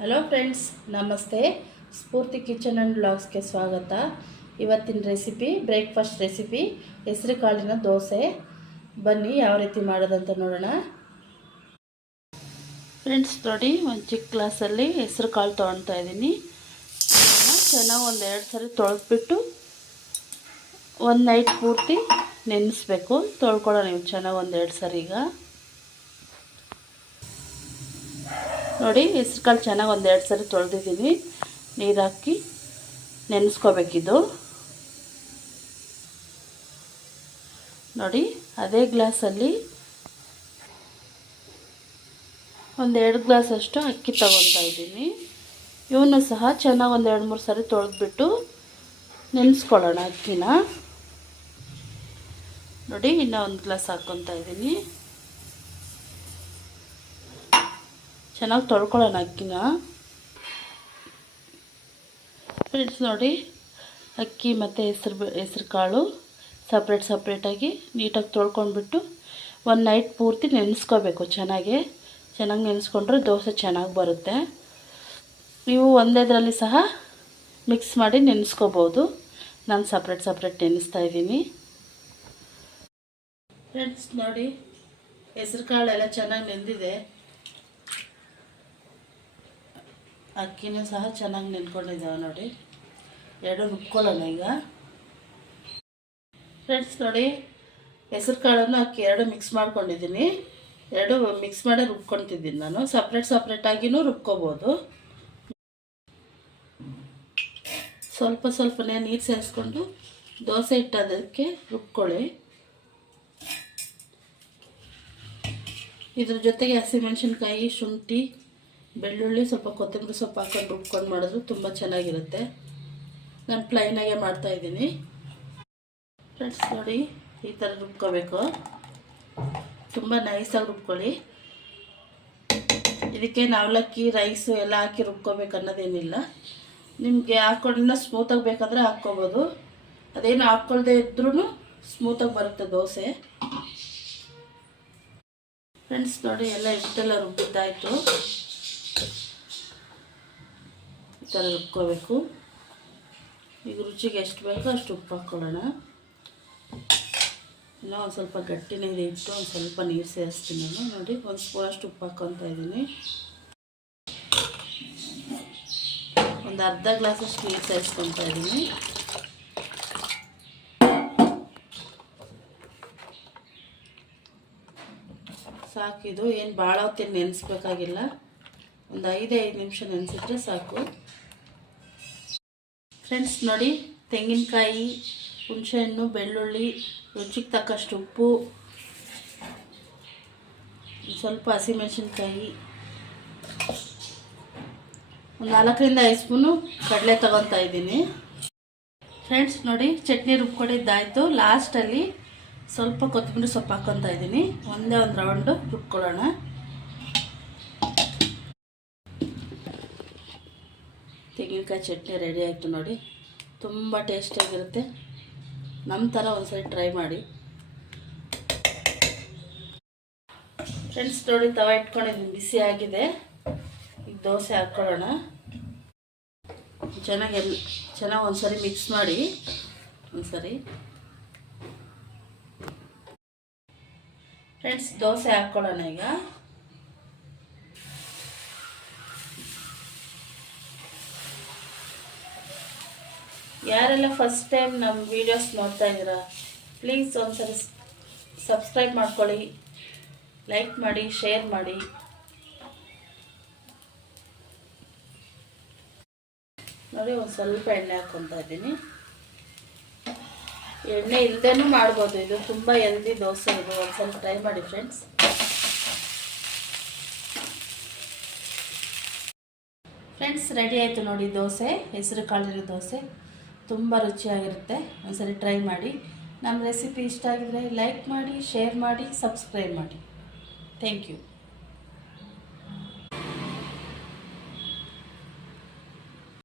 Hello friends ನಮಸ್ತೆ. ಸ್ಫೂರ್ತಿ kitchen and ಬ್ಲಾಗ್ಸ್ಗೆ ಸ್ವಾಗತ. ಇವತ್ತಿನ ರೆಸಿಪಿ ಬ್ರೇಕ್ಫಾಸ್ಟ್ ರೆಸಿಪಿ ಹೆಸರು ಕಾಳಿನ ದೋಸೆ. ಬನ್ನಿ ಯಾವ ರೀತಿ ಮಾಡೋದಂತ ನೋಡೋಣ. ಫ್ರೆಂಡ್ಸ್ ನೋಡಿ, ಒಂದು ಚಿಕ್ಕ ಗ್ಲಾಸಲ್ಲಿ ಹೆಸರು ಕಾಳು ತೊಗೊಳ್ತಾ ಇದ್ದೀನಿ. ಚೆನ್ನಾಗಿ ಒಂದು ಎರಡು ಸರಿ ತೊಳೆದ್ಬಿಟ್ಟು ಒಂದು ನೈಟ್ ಪೂರ್ತಿ ನೆನೆಸ್ಬೇಕು. ತೊಳ್ಕೊಳ್ಳೋಣ ನೀವು ಚೆನ್ನಾಗಿ ಒಂದು ಎರಡು ಸರಿ ಈಗ. ನೋಡಿ ಹೆಸ್ರು ಕಾಳು ಚೆನ್ನಾಗಿ ಒಂದೆರಡು ಸರಿ ತೊಳೆದಿದ್ದೀನಿ ನೀರು ಹಾಕಿ ನೆನೆಸ್ಕೋಬೇಕಿದು. ನೋಡಿ, ಅದೇ ಗ್ಲಾಸಲ್ಲಿ ಒಂದೆರಡು ಗ್ಲಾಸಷ್ಟು ಅಕ್ಕಿ ತಗೊತಾ ಇದ್ದೀನಿ. ಇವನು ಸಹ ಚೆನ್ನಾಗಿ ಒಂದು ಎರಡು ಮೂರು ಸರಿ ತೊಳೆದ್ಬಿಟ್ಟು ನೆನೆಸ್ಕೊಳ್ಳೋಣ ಅಕ್ಕಿನ. ನೋಡಿ, ಇನ್ನೂ ಒಂದು ಗ್ಲಾಸ್ ಹಾಕ್ಕೊತಾ ಇದ್ದೀನಿ. ಚೆನ್ನಾಗಿ ತೊಳ್ಕೊಳ್ಳೋಣ ಅಕ್ಕಿನ. ಫ್ರೆಂಡ್ಸ್ ನೋಡಿ, ಅಕ್ಕಿ ಮತ್ತು ಹೆಸ್ರು ಹೆಸ್ರು ಕಾಳು ಸಪ್ರೇಟ್ ಸಪ್ರೇಟಾಗಿ ನೀಟಾಗಿ ತೊಳ್ಕೊಂಡ್ಬಿಟ್ಟು ಒಂದು ನೈಟ್ ಪೂರ್ತಿ ನೆನೆಸ್ಕೋಬೇಕು ಚೆನ್ನಾಗಿ. ಚೆನ್ನಾಗಿ ನೆನೆಸ್ಕೊಂಡ್ರೆ ದೋಸೆ ಚೆನ್ನಾಗಿ ಬರುತ್ತೆ. ನೀವು ಒಂದೇದರಲ್ಲಿ ಸಹ ಮಿಕ್ಸ್ ಮಾಡಿ ನೆನೆಸ್ಕೋಬೋದು. ನಾನು ಸಪ್ರೇಟ್ ಸಪ್ರೇಟ್ ನೆನೆಸ್ತಾ ಇದ್ದೀನಿ. ಫ್ರೆಂಡ್ಸ್ ನೋಡಿ, ಹೆಸ್ರು ಕಾಳೆಲ್ಲ ಚೆನ್ನಾಗಿ ನೆಂದಿದೆ. ಅಕ್ಕಿನೂ ಸಹ ಚೆನ್ನಾಗಿ ನೆನ್ಕೊಂಡಿದ್ದಾವೆ ನೋಡಿ. ಎರಡು ರುಬ್ಕೊಳ್ಳೋಣ ಈಗ. ಫ್ರೆಂಡ್ಸ್ ನೋಡಿ, ಹೆಸರು ಕಾಳನ್ನು ಅಕ್ಕಿ ಎರಡು ಮಿಕ್ಸ್ ಮಾಡ್ಕೊಂಡಿದ್ದೀನಿ. ಎರಡು ಮಿಕ್ಸ್ ಮಾಡಿ ರುಬ್ಕೊತಿದ್ದೀನಿ ನಾನು. ಸಪ್ರೇಟ್ ಸಪ್ರೇಟಾಗಿಯೂ ರುಬ್ಕೋಬೋದು. ಸ್ವಲ್ಪ ಸ್ವಲ್ಪನೇ ನೀರು ಸೇರಿಸ್ಕೊಂಡು ದೋಸೆ ಇಟ್ಟದಕ್ಕೆ ರುಬ್ಕೊಳ್ಳಿ. ಇದ್ರ ಜೊತೆಗೆ ಹಸಿಮೆಣ್ಸಿನ್ಕಾಯಿ, ಶುಂಠಿ ಬೆಳ್ಳುಳ್ಳಿ ಸ್ವಲ್ಪ ಕೊತ್ತಂಬರಿ ಸೊಪ್ಪು ಹಾಕೊಂಡು ರುಬ್ಕೊಂಡು ಮಾಡಿದ್ರು ತುಂಬ ಚೆನ್ನಾಗಿರುತ್ತೆ. ನಾನು ಪ್ಲೈನಾಗೆ ಮಾಡ್ತಾಯಿದ್ದೀನಿ ಫ್ರೆಂಡ್ಸ್ ನೋಡಿ, ಈ ಥರ ರುಬ್ಕೋಬೇಕು. ತುಂಬ ನೈಸಾಗಿ ರುಬ್ಕೊಳ್ಳಿ. ಇದಕ್ಕೆ ನಾವಲಕ್ಕಿ ರೈಸು ಎಲ್ಲ ಹಾಕಿ ರುಬ್ಕೋಬೇಕು ಅನ್ನೋದೇನಿಲ್ಲ. ನಿಮಗೆ ಹಾಕೊಂಡ್ರೆ ಸ್ಮೂತಾಗಿ ಬೇಕಾದರೆ ಹಾಕ್ಕೋಬೋದು. ಅದೇನು ಹಾಕ್ಕೊಳ್ದೆ ಇದ್ರೂ ಸ್ಮೂತಾಗಿ ಬರುತ್ತೆ ದೋಸೆ. ಫ್ರೆಂಡ್ಸ್ ನೋಡಿ, ಎಲ್ಲ ಇಷ್ಟೆಲ್ಲ ರುಬ್ಬಿದ್ದಾಯಿತು. ಥರ ರುಬ್ಕೋಬೇಕು. ಈಗ ರುಚಿಗೆ ಎಷ್ಟು ಬೇಕೋ ಅಷ್ಟು ಉಪ್ಪು ಹಾಕ್ಕೊಳ್ಳೋಣ ಇನ್ನೂ ಒಂದು ಸ್ವಲ್ಪ ಗಟ್ಟಿನೇ ನೀರು ಇಟ್ಟು ಒಂದು ಸ್ವಲ್ಪ ನೀರು ಸೇರಿಸ್ತೀನಿ ನಾನು. ನೋಡಿ, ಒಂದು ಸ್ಪೂನಷ್ಟು ಉಪ್ಪು ಹಾಕ್ಕೊತಾ ಇದ್ದೀನಿ. ಒಂದು ಅರ್ಧ ಗ್ಲಾಸಷ್ಟು ನೀರು ಸೇರಿಸ್ಕೊತಾ ಇದ್ದೀನಿ. ಸಾಕಿದು ಏನು ಭಾಳ ಹೊತ್ತೇನು ನೆನೆಸ್ಬೇಕಾಗಿಲ್ಲ. ಒಂದು ಐದೈದು ಐದು ನಿಮಿಷ ನೆನೆಸಿದ್ರೆ ಸಾಕು. ಫ್ರೆಂಡ್ಸ್ ನೋಡಿ, ತೆಂಗಿನಕಾಯಿ, ಹುಣಸೆಹಣ್ಣು, ಬೆಳ್ಳುಳ್ಳಿ, ರುಚಿಗೆ ತಕ್ಕಷ್ಟು ಉಪ್ಪು, ಸ್ವಲ್ಪ ಹಸಿಮೆಣಸಿನ್ಕಾಯಿ, ಒಂದು ನಾಲ್ಕರಿಂದ ಐದು ಸ್ಪೂನು ಕಡಲೆ ತಗೊತಾ ಇದ್ದೀನಿ. ಫ್ರೆಂಡ್ಸ್ ನೋಡಿ, ಚಟ್ನಿ ರುಬ್ಕೊಂಡಿದ್ದಾಯಿತು. ಲಾಸ್ಟಲ್ಲಿ ಸ್ವಲ್ಪ ಕೊತ್ತಂಬರಿ ಸೊಪ್ಪು ಹಾಕ್ಕೊತಾ ಇದ್ದೀನಿ. ಒಂದೇ ಒಂದು ರೌಂಡು ರುಬ್ಕೊಳ್ಳೋಣ. ತೆಂಗಿನಕಾಯಿ ಚಟ್ನಿ ರೆಡಿ ಆಯಿತು ನೋಡಿ. ತುಂಬ ಟೇಸ್ಟಿಯಾಗಿರುತ್ತೆ ನಮ್ಮ ಥರ ಒಂದ್ಸರಿ ಟ್ರೈ ಮಾಡಿ. ಫ್ರೆಂಡ್ಸ್ ನೋಡಿ ತವ ಇಟ್ಕೊಂಡಿದ್ದೀನಿ. ಬಿಸಿ ಆಗಿದೆ. ಈಗ ದೋಸೆ ಹಾಕ್ಕೊಳ್ಳೋಣ ಚೆನ್ನಾಗಿ ಚೆನ್ನಾಗಿ ಒಂದ್ಸರಿ ಮಿಕ್ಸ್ ಮಾಡಿ. ಒಂದ್ಸರಿ. ಫ್ರೆಂಡ್ಸ್ ದೋಸೆ ಹಾಕ್ಕೊಳ್ಳೋಣ ಈಗ. ಯಾರೆಲ್ಲ ಫಸ್ಟ್ ಟೈಮ್ ನಮ್ಮ ವೀಡಿಯೋಸ್ ನೋಡ್ತಾ ಇದ್ದೀರಾ ಪ್ಲೀಸ್ ಒಂದ್ಸರಿ ಸಬ್ಸ್ಕ್ರೈಬ್ ಮಾಡ್ಕೊಳ್ಳಿ ಲೈಕ್ ಮಾಡಿ ಶೇರ್ ಮಾಡಿ. ನೋಡಿ, ಒಂದು ಸ್ವಲ್ಪ ಎಣ್ಣೆ ಹಾಕ್ಕೊತಾ ಇದ್ದೀನಿ. ಎಣ್ಣೆ ಇಲ್ಲದೇನೂ ಮಾಡ್ಬೋದು, ಇದು ತುಂಬ ಎಲ್ದಿ ದೋಸೆ ಇದು, ಒಂದು ಸ್ವಲ್ಪ ಟ್ರೈ ಮಾಡಿ ಫ್ರೆಂಡ್ಸ್ ಫ್ರೆಂಡ್ಸ್ ರೆಡಿ ಆಯಿತು ನೋಡಿ ದೋಸೆ, ಹೆಸರು ಕಾಳಿರೋ ದೋಸೆ. ತುಂಬ ರುಚಿಯಾಗಿರುತ್ತೆ. ಒಂದ್ಸರಿ ಟ್ರೈ ಮಾಡಿ. ನಮ್ಮ ರೆಸಿಪಿ ಇಷ್ಟ ಆಗಿದ್ರೆ ಲೈಕ್ ಮಾಡಿ ಶೇರ್ ಮಾಡಿ ಸಬ್ಸ್ಕ್ರೈಬ್ ಮಾಡಿ. Thank you